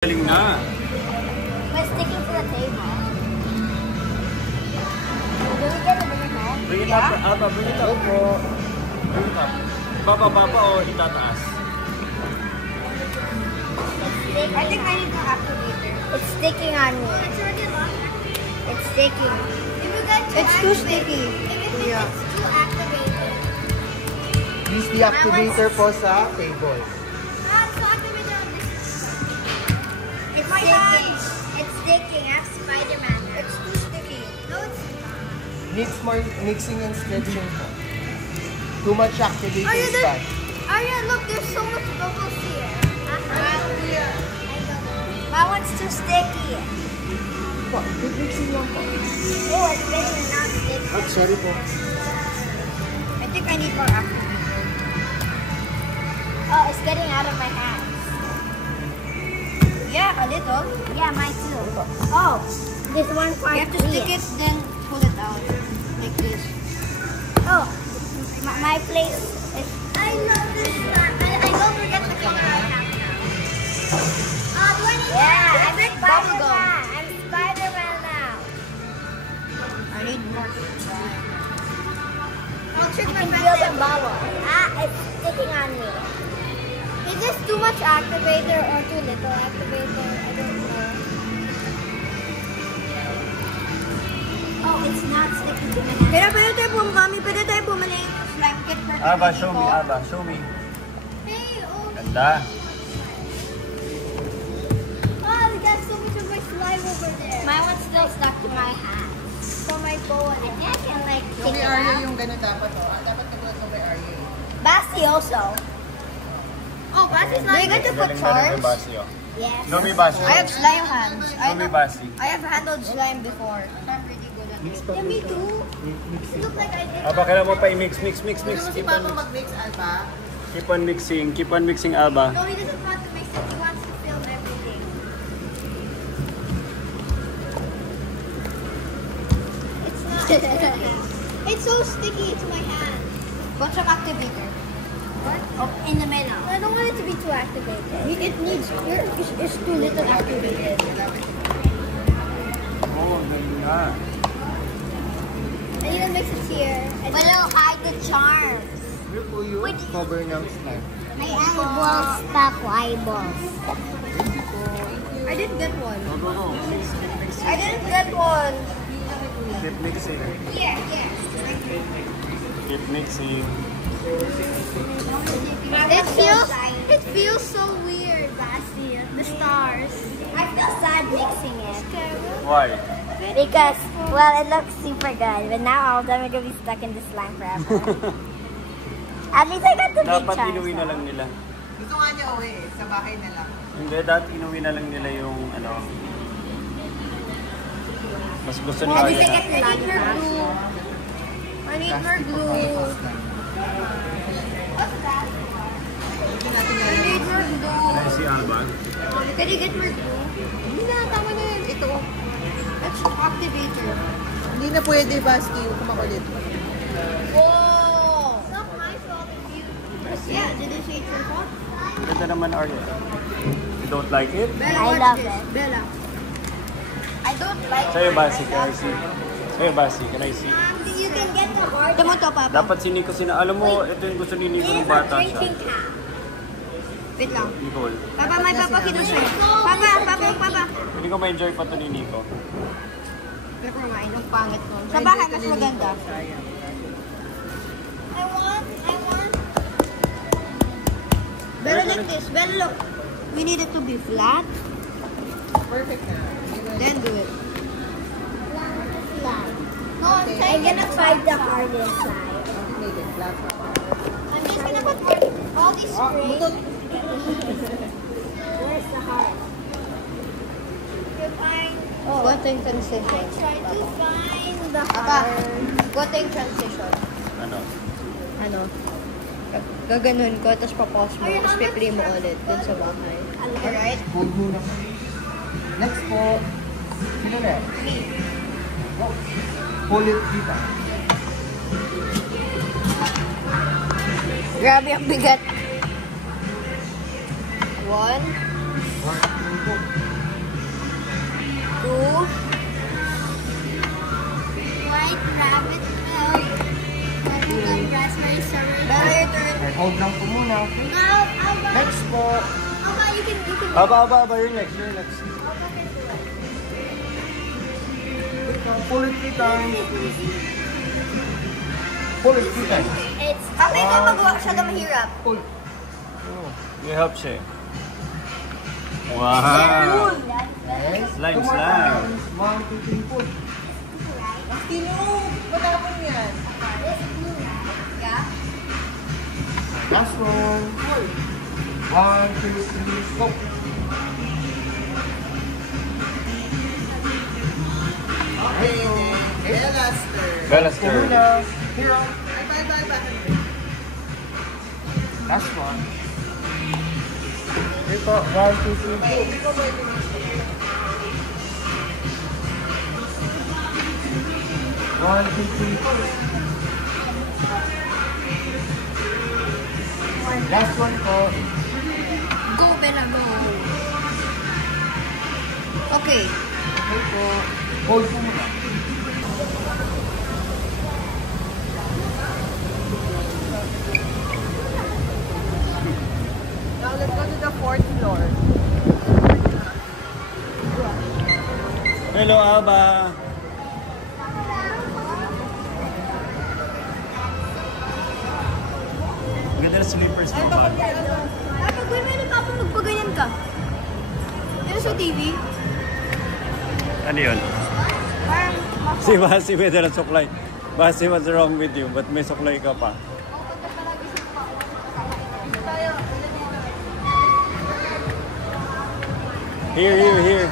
Galing na. We're sticking to the table. Do we get it in your hand? Bring it up, Alba. Bring it up. Bring it up. Ibaba o itataas? I think I need to activate it. It's sticking on me. It's sticking. It's too sticky. Yeah. It's too activated. Use the activator po sa table. It's sticking. It's sticking. I have Spider-Man. It's too sticky. No, it's not. Needs more mixing and stretching po. Too much activator is bad. Arya, look, there's so much bubbles here. My one's too sticky. Po, keep mixing lang po. Oh, it's getting not sticky. Sorry po. I think I need more activator. Oh, it's getting out of my hands. Yeah, a little. Yeah, mine too. Oh, this one part. You have to stick it, then pull it out. Like this. Oh, my place is... I love this one. I don't forget the color I have now. Do I need I'm Spider-Man. I'm Spider-Man now. I need more. I'll trick my friend. It's sticking on me. Is this too much activator or too little activator? I don't know. Oh, it's not sticking to my hand. Kaya pwede tayo bumami, pwede tayo bumali yung slime kit for Alba, show me. Alba, show me. Hey, oh, Ganda. we got so much of my slime over there. My one's still stuck to my hand. So my bowl, I think I can like Yung pick may it Arya up. yung gano'n dapat o. Dapat nagulot mo may Arya. Basti also. Oh, Bassi's not. Do you get to put Galing charms? ni Basi, oh. Yes. Show me Basi. I have slime hands. Show me Basi. I have handled slime before. I'm pretty good at it. Yeah, me too. It looks like I did. Alba, kailangan mo pa i-mix. Mix. Gusto mo si Keep Papa on, mag-mix, Alba? keep on mixing. Keep on mixing, Alba. No, he doesn't want to mix it. He wants to film everything. It's not sticky. It's so sticky to my hand. Put some activator. What? Oh, in the middle. I don't want it to be too activated. It needs, it's too little activated. Oh, ganda. I need to mix it here. But it'll hide the charms. Here po yung cover ng slime. My eyeballs stuck eyeballs. I didn't get one. Go. Mix. I didn't get one. Keep mixing. Here. Keep mixing. It feels so weird, Basti. The stars. I feel sad mixing it. Why? Because, well, it looks super good, but now all of them are going to be stuck in the slime forever. At least I got the big Dapat charms. inuwi na lang nila. Gusto nga niya uwi eh. Sa bahay na lang. Hindi, dati inuwi na lang nila yung ano. Mas gusto nila I yun. need more glue. I need more glue. What's that? I need more glue. Ay, si Alba. Can you get more glue? Hindi na, tama na yun. Ito. That's activator. Hindi na pwede, Basti, yung kumakulit. Whoa! It's not my fault if you... Yeah, did you say it's your fault? Ganda naman, Arya. You don't like it? Bella, I watch love this. it. Bella. I don't like Sa'yo, Basi, can I see? Sa'yo, Basi, can I see? You can get the hard Ito mo to, Papa. Dapat si Nico alam mo, ito yung gusto ni Nico ng bata siya. drinking cup. Wait lang. Nicole. Papa, may papakita siya. Papa. Hindi ko ma-enjoy pa ito ni Nico. Never mind, ang pangit nun. Sa bahay, mas maganda. I want... Bella, like this. Bella, look. We need it to be flat. Perfect na. Then do it. No, I'm gonna find the hardest side. Make it flat. I'm just gonna put all these sprays. Where's the heart? Got in transition. Try to find the Papa, heart. got in transition. Ano? Gaganon ko, tapos papause mo, tapos piplay mo ulit dun sa bahay. Alright? Hold mo na. Next po. Sino na? Hold it dito. Grabe ang bigat. 1, 1, 2, 3. Hold lang po muna, okay? Next po. You can. Aba, you're next. Pull it 3 times. Pull it 3 times. It's. Ito magawa siya na mahirap. Pull. You help siya. Wow! Yes. Slime, 2 more slime. times. 1, 2, 3, pull. Sino? Matapon yan. Yeah. Last one. Pull. 1, 2, 3, go. Okay, Belaster. Belaster. Muna. Here on. Bye. Last one. Here po. 1, 2, 3, pull. 1, 2, 3, pull. Last one po. Go, Bella, go. Okay. Okay po. Hold po muna. Now let's go to the 4th floor. Hello, Aba. Ganda na slippers mo pa. Papa, gawin mo na papa magpaganyan ka. Pero sa TV, Ano yun? parang Si Beda na suklay. Basi, what's wrong with you? Ba't may suklay ka pa? Here.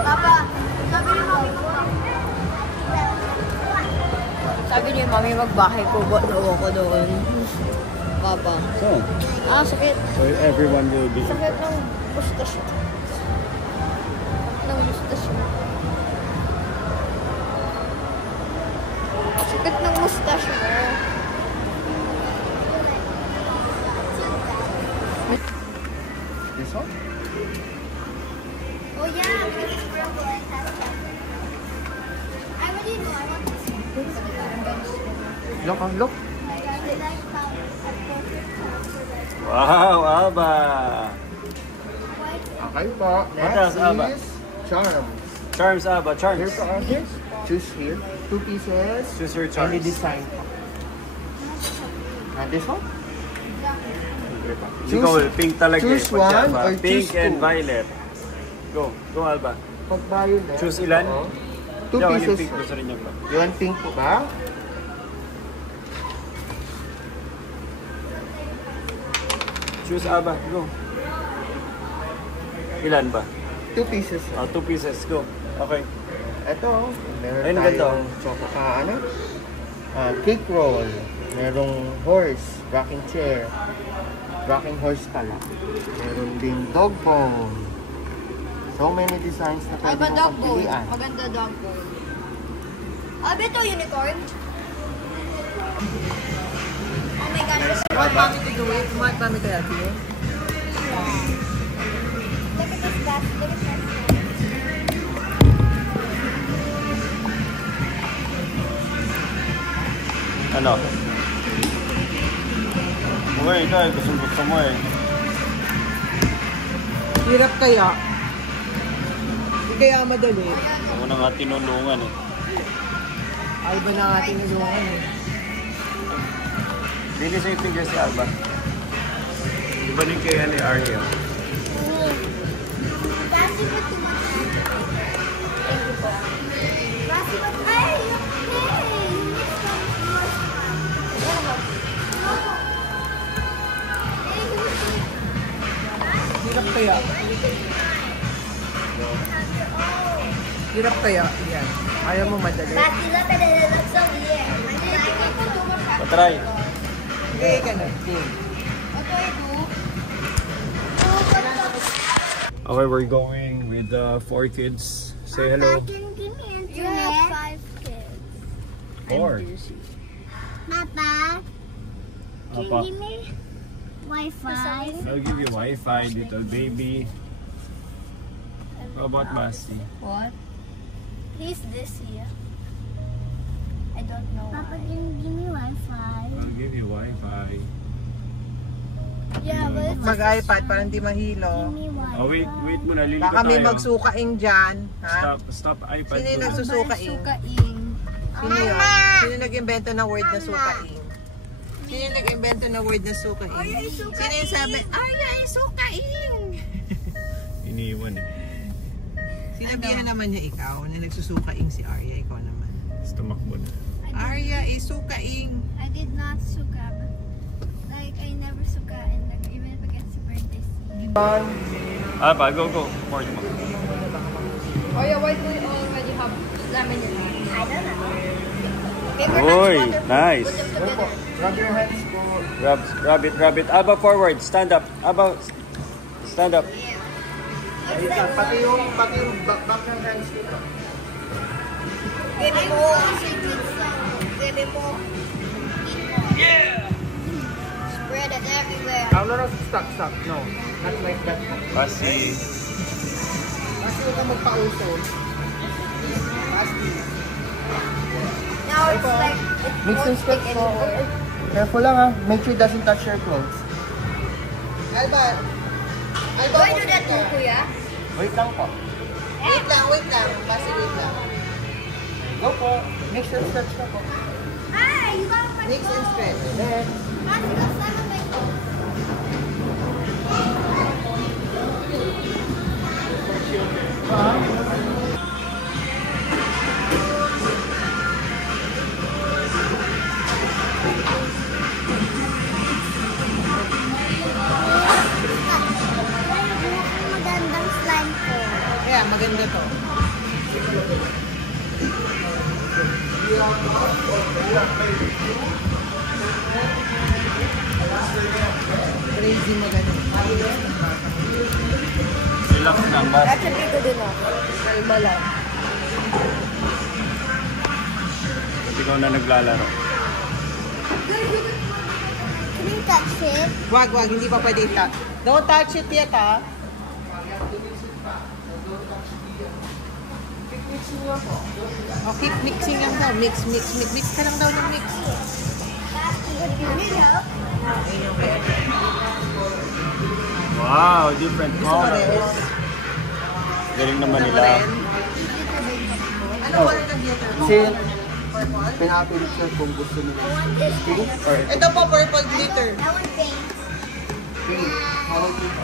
Papa, sabi ni Mami Sabi niya, Mami, magbahay ko ba daw ako doon? Papa. So, Sakit. so everyone will be... Sakit ng mustasyo. Sakit ng mustasyo. This one? Oh yeah, because purple and has chocolate. I already know. I want this one. Look. I like how a perfect chocolate. Wow, Aba! Okay po. What else, Aba? Next is charm. Charms, Aba, Here charms. po are this. Choose here. 2 pieces. Choose your Any charms. design po. And this one? Ikaw, pink talaga choose eh. Pag one Aba. or Pink choose and two. violet. Go, Alba. Pag violet. Choose ilan? Oo. 2 Yung pieces. pink gusto rin yung ba? You want pink po ba? Choose Aba, go. Ilan ba? 2 pieces. 2 pieces, go. Okay. Ito, meron Ayun, tayong cake roll. Merong horse, rocking chair. Rocking horse pala. Meron ding dog bone. So many designs na pwede mong Dog bone. pagpilian. Maganda dog bone. Ito unicorn. Oh my God, this You want Mommy to do it? You want Mommy to help you? look at this basket. Look at this. Ano? Okay, ikaw, gusto mo eh. Hirap kaya. Hindi kaya madali. Ako na nga tinulungan eh. Alba na nga tinulungan eh. Linis yung fingers si Alba. Iba din kay Ariel. Basket with too much. Thank you po. Basket with... Ay! Hey! Hirap kaya. Hirap kaya. Yan. Ayaw mo madali. Basket, look at it. It looks so weird. Patry. Okay ka na. Game. Okay, we're going with the 4 kids. Say hello. You have 5 kids. 4. Papa, can Apa. you give me Wi-Fi? I'll give you Wi-Fi, little baby. How about Basti? What? He's this year. I don't know. Papa, give me Wi-Fi. I'll give you Wi-Fi. Yeah, but it's Mag-iPad para hindi give mahilo. me Wi-Fi. Oh, wait muna. Liligo Baka may tayo. magsukaing dyan. Ha? Stop iPad. Sino yung muna. nagsusukaing? Sukaing. Sino yun? Sino nag-invento ng word na sukaing? Sino yung nag-invento ng word na sukaing? Sino yung sabi, Arya ay sukaing! Iniwan eh. Sinabihan naman niya ikaw na nagsusukaing si Arya. Ikaw naman. Tapos tumakbo na. Arya ay sukaing! I did not suka. Like, I never suka. And like, even if I get super dizzy. Go. More. Oh yeah, why do you already have lemon in it? I don't know. Uy, nice. Put them together. Rub your hands po. Grab it. Aba, forward. Stand up. Aba, stand up. Wait lang, pati yung back ng hands dito. Baby mo. Baby mo. Yeah! Spread it everywhere. No, stop. No, not like that. Basti. Kasi huwag ka magpa-usol. Now it's like, it Mix and won't stretch stick po. anymore. Careful lang ha. Make sure it doesn't touch your clothes. Alba! Alba, Do I do that too, kuya? Wait lang po. Wait lang. Basi wait lang. Go po. Mix and stretch na po. Hi, you got my Mix and stretch. Then, That's because I'm a big one. Magandang slime ko. Kaya maganda to. Crazy maganda. Relax lang, Basti. Actually, ko din ako. Kalma lang. Ikaw na naglalaro. Can you touch it? Wag, hindi pa pwede touch. Don't touch it yet, ha? Oh, keep mixing lang daw. Mix ka lang daw ng mix. Wow, different Gusto mo colors. rin? Galing naman Gusto mo nila. rin? Ano color ng glitter? kasi pinaka-picture kung gusto nila. Pink or Ito po, purple glitter. I want pink. pink. How dito?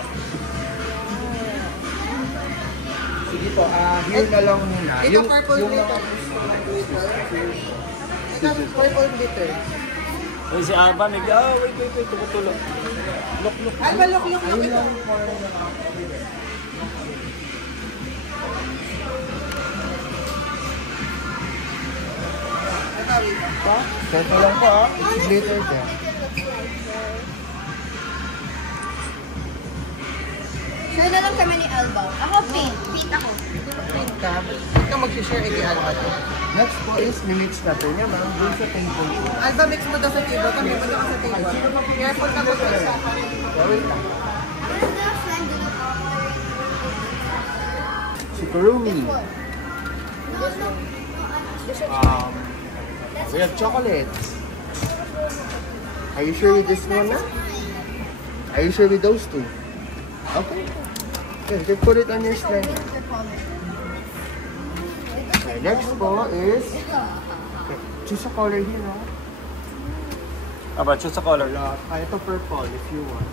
Sige po, here na lang muna. Ito purple yung glitter. Ito purple glitter. Uy, si Aba, wait, tumutulong. Look. Alba, look ito. Ito lang po it's glitter din. Sure na lang kami ni Alba. Ako pink. Pink ako. Pink ka. Ba't ka mag-share kay Alba to? Next po is mimix natin yan ma'am dun sa table po. Alba, mix mo daw sa table. Kami mo daw sa table. Careful ka po sa Wait lang. Where's the slime? Si Kurumi. We have chocolates. Are you sure with this one na? Are you sure with those two? Okay. Good. Just put it on your slime. Okay, next po is choose a color here. Aba, choose a color. Ito purple if you want.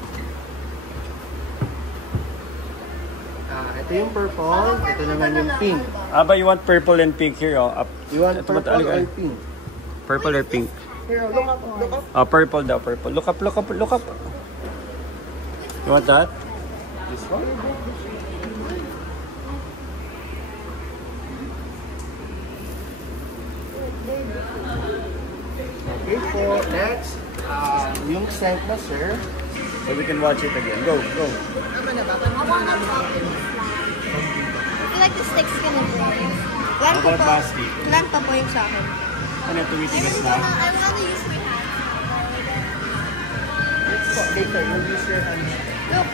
Ito yung purple. Ito naman yung pink. Aba, you want purple and pink here, oh. You want Ito ba purple talaga? or pink? Purple or pink? Here, look up. Purple daw, purple. Look up. You want that? This one? Okay po, next, yung scent na sir. So we can watch it again. Go. I want a chocolate slime. I feel like the stick's gonna break. How about Basti? Ilan pa po yung sa akin? Ano, tumitigas na? I wanna use my hand. Later, you'll use your hands. Look.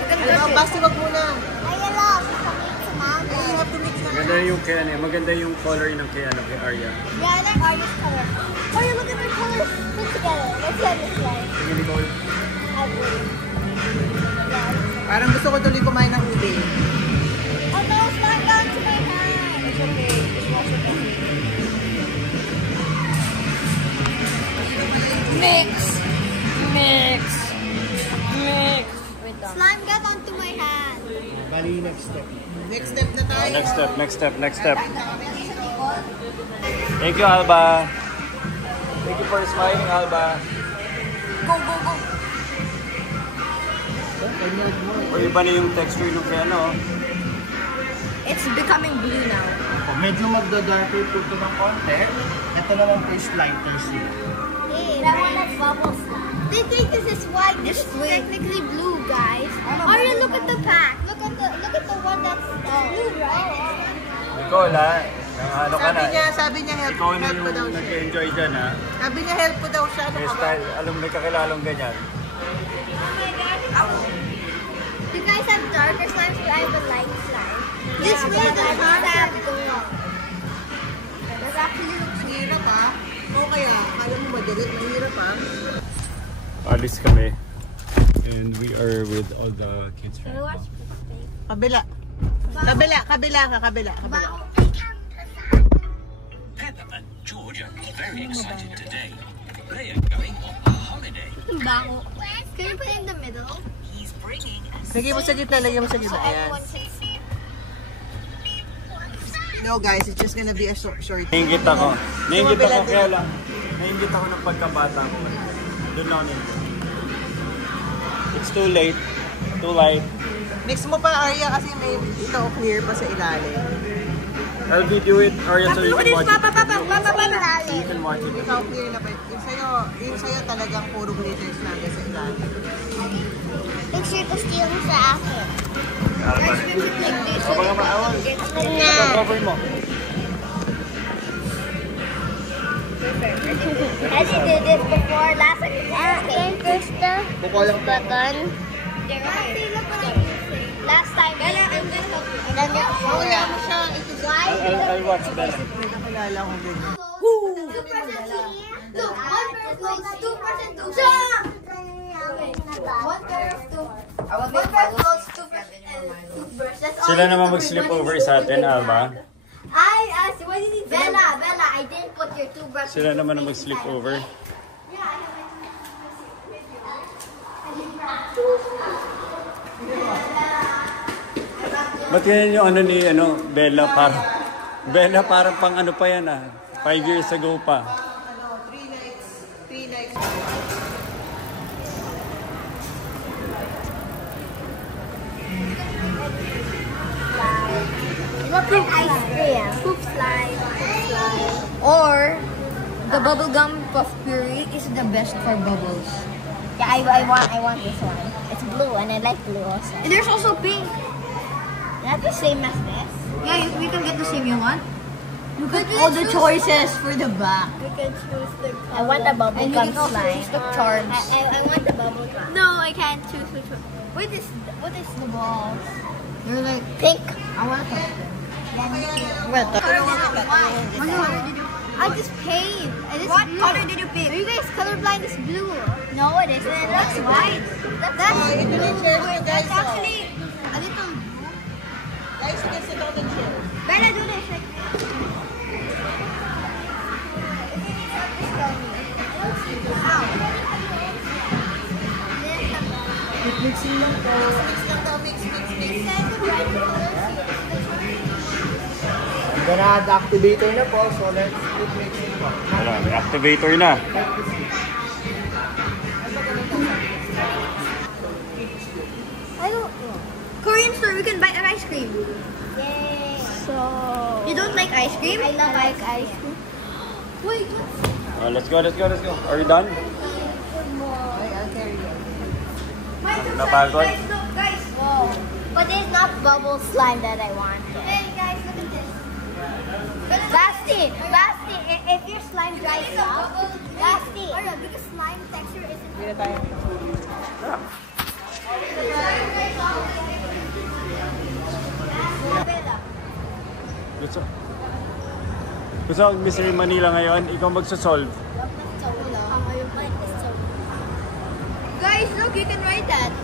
You can Alba, touch it. basta wag muna. Ay, hello. Sasabihin sa mom. you have to mix them. Maganda yung kay ano, maganda yung color ng kay ano, kay Arya. Yeah, I like Arya's color. Arya, look at their colors put together. Let's get this slime. Sige, Nicole. I agree. Parang gusto ko tuloy kumain ng ube. Oh no, slime got into my hand. It's okay. Just wash it down. Mix. Mix. Mix. Slime got onto my hand. Bali, next step. Next step na tayo. Next step. Thank you, Alba. Thank you for smiling, Alba. Go, go, go. O iba na yung texture nung kay ano. It's becoming blue now. Kung medyo magda-darker po ito ng konti, ito naman po is lighter shade. Hey, that one has bubbles. They think this is white. This is technically blue, guys. Arya, look at the pack. Look at the one that's blue, right? Nicole, ha? Ano ka na? Sabi niya help Ikaw na ko daw yung siya. nag-enjoy dyan, ha? Sabi niya help ko daw siya. Ano ka ba? Hairstyle, alam may kakilalong ganyan. You guys have darker slimes, but I have a light slime. This one does not have gold. That's actually Mahirap ha? O kaya, akala mo madali, mahirap ha? Alis kami. And we are with all the kids Can we right watch now. Kabila. Kabila. Peppa and George are very excited today. They are going on a holiday. Bango. Can you put it in the middle? He's bringing us. Lagyan mo sa gitna, Ayan. Everyone can see. No guys, it's just gonna be a short. Nainggit ako. Kaya lang. Nainggit ako ng pagkabata ko. Doon ako nainggit. It's too late. Too light. Mix mo pa, Arya, kasi may ito clear pa sa ilalim. I'll video it, Arya, so you can watch it. Papa. You can watch it. Ikaw clear na pa. Yung sa'yo talagang puro glitters lang sa ilalim. Make sure to steal mo sa akin. Alba. Aba nga maawal. Cover mo. Has you did this before? Last time there's the button. Last time. Oh, yeah, siya. I'll watch Bella. Nakilala ko din. 2%. Sila naman mag-slip over sa atin, Alba. What do you need? Bella, I didn't put your toothbrush. Sila naman ang mag-slip over. Ba't ganyan yung ano ni Bella parang pang ano pa yan 5 years ago pa. 3 nights. Look like ice cream. Poop slime. Or, the bubblegum puff puree is the best for bubbles. Yeah, I want this one. It's blue and I like blue also. And there's also pink. Not the same as this. Yeah, you can get the same you want. You get all the choices for the back. We can choose the I want the bubble And you gum can also slime. choose the charms. I want the bubble gum. No, I can't choose which one. What is the balls? You're like, Pink. I want to touch them. I just paid. What color did you pick? Are you guys colorblind? It's blue. No, it isn't. It looks white. That's Ito na yung chairs nyo, guys. That's actually a little. Guys, you can sit on the chair. Bella, do this. Like, Mix lang daw, mix. I'm gonna add activator na po, so let's keep mixing po. Wala, may activator na. I don't know. Korean store, we can buy an ice cream. Yay. So. You don't like ice cream? I love ice cream. Wait, Let's go. Are you done? Napagod? guys. Whoa. But it's not bubble slime that I want. Hey guys, look at this. Basti, if your slime dries up, Basti. Because slime texture isn't. Hindi na tayo. Gusto ang Mystery Manila ngayon, ikaw magsasolve. Guys, look, you can write that.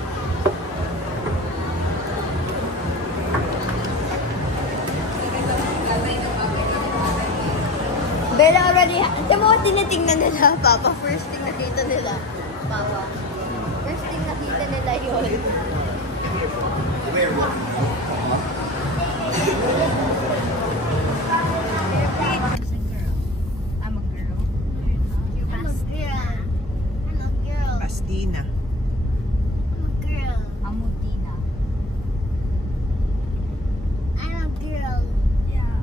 Bella already, alam mo, tinitingnan nila, Papa. First thing nakita nila, Papa. First thing nakita nila yun. I'm a girl. Bastina. Amutina. Yeah.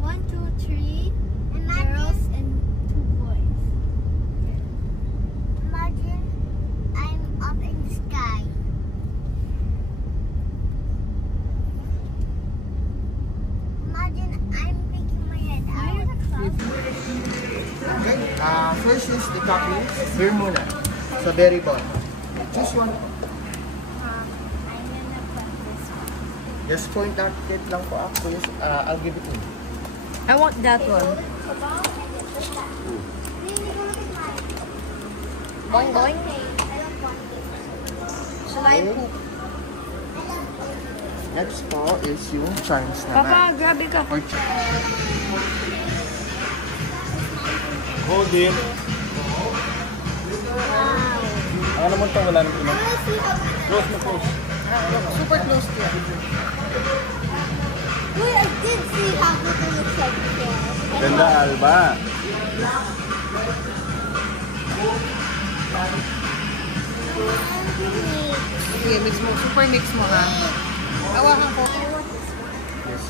1, 2, 3 girls and 2 boys. Imagine I'm up in the sky. Imagine I'm picking my head out. Okay. First is the topping. Here muna. Sa very bottom. Choose one. I'm gonna put this one. Just point out it lang po ako. I'll give it to you. I want that one. Going, going. Slime poop. Next po is yung charms naman. Papa, grabe ka. Or charms. Hold it. Ano naman ito? Wala nang pinag. Close mo, close. Super close to it. Wait, I did see how good it looks like there. Ganda, Alba. Sige, mix mo. Super mix mo ha. Hawakan ko. Yes.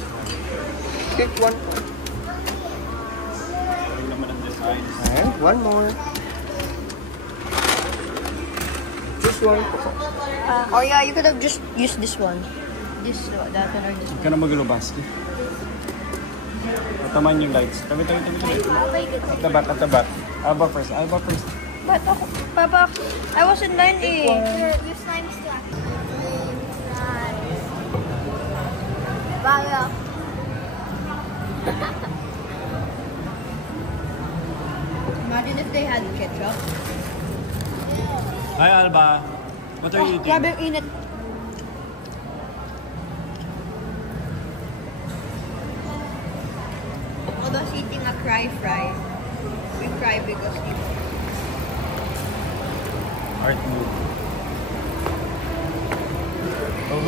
Pick one. Tingnan naman ang design. And one more. Just one. Oh yeah, you could have just used this one. That one or this Huwag ka na magulo, Basti. Tataman yung lights. Tabi. At the back, at the back. Alba first. But Papa, I was in line A. Your slime is too active. Nice. Bye. Imagine if they had ketchup. Hi, Alba. What are you Grabe eating? yung init. Although eating a cry fry, we cry because we Art move. Go.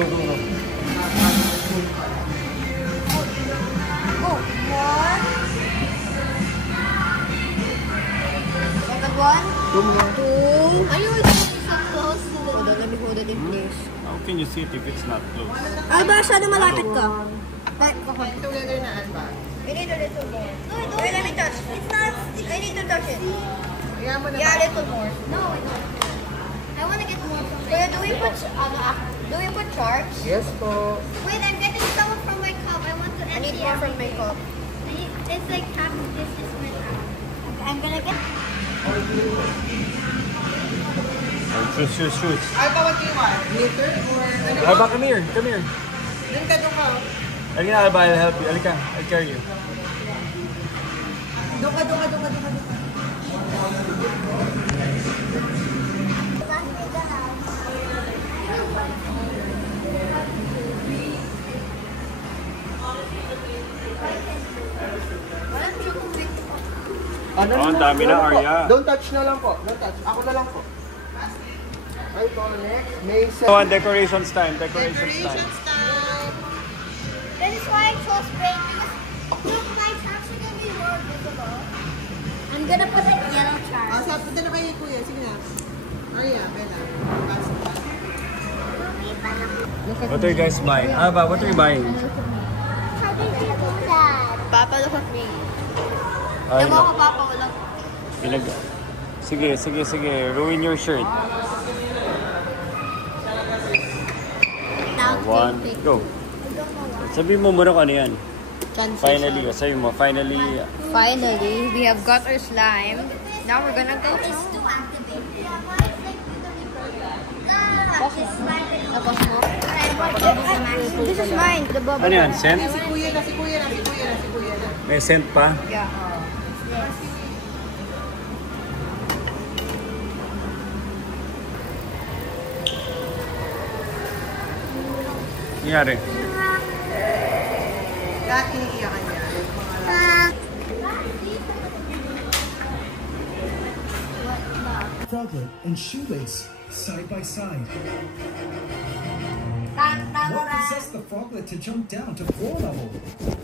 Oh, one. Second one. Two more. Two. Are you so close to Hold on, let me hold it in place. How can you see it if it's not close? Alba, masyado malapit ka. Together na, Alba. I need a little more. Wait, let me touch. It's not. I need to touch it. Kaya mo na Yeah, a little more. No, I don't. I want to get more from Kuya, do we put charts? Yes po. Wait, I'm getting some from my cup. I want to I need empty more from my everything. cup. It's like half of this is my cup. I'm gonna get. Shoot. Alba, what do you want? Glitter or ano? Alba, come here. Doon ka. Halika, Alba, I'll help you. Halika, I'll carry you. Doon ka. Ano Oh, ang dami na, Arya. Don't touch na lang po. Don't touch. Ako na lang po. Ay, po next. May Oh, decorations time. Decorations time. That is why I chose pink because look, lights actually gonna be more visible. I'm gonna put a yellow chart. Punta na kayo, Kuya. Sige na. Arya, Bella. What are you guys buying? Alba, what are you buying? How did you do that? Papa, look at me. Ay, Ewan ko, Papa, walang. Sige. Ruin your shirt. Now, One, go. Sabi mo muna kung ano yan. Finally, sabi mo, finally. Finally, we have got our slime. Now we're gonna go. it's too activated. Yeah, why is like Tapos mo. This is mine, the bubble. Ano yan? Scent? Si kuya na. May scent pa? Yeah. Nangyari? Lahat iniiyakan niya. Froglet and Shoelace side by side. What possessed the Froglet to jump down to floor level?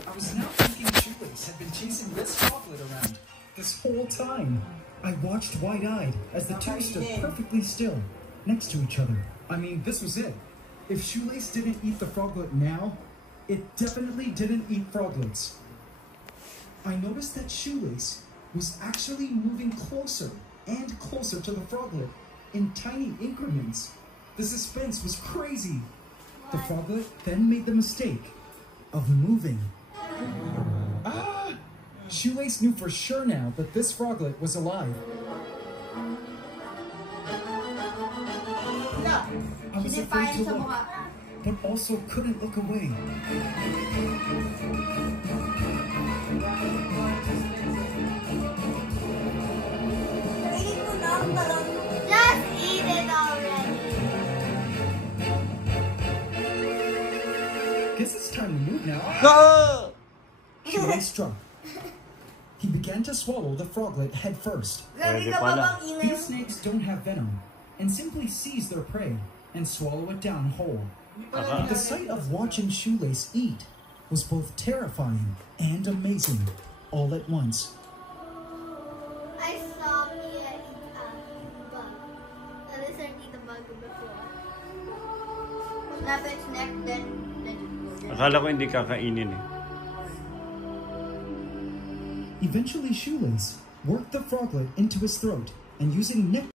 I was now thinking Shoelace had been chasing this Froglet around this whole time. I watched wide-eyed as the two stood perfectly still, next to each other. I mean, this was it. If Shoelace didn't eat the Froglet now, it definitely didn't eat Froglets. I noticed that Shoelace was actually moving closer and closer to the Froglet in tiny increments. The suspense was crazy. The Froglet then made the mistake of moving. Ah! Shoelace knew for sure now that this Froglet was alive. I was afraid to look, but also couldn't look away. Just eat it already. Guess it's time to move now. Go! Shoelace struck. He began to swallow the Froglet head first. Pwede pala. These snakes don't have venom and simply seize their prey and swallow it down whole. The sight of watching Shoelace eat was both terrifying and amazing all at once. I saw Mia eat a bug. A lizard eat a bug before. Snap its neck, then let it go. Akala ko hindi kakainin eh. Eventually, Shoelace worked the Froglet into his throat and using neck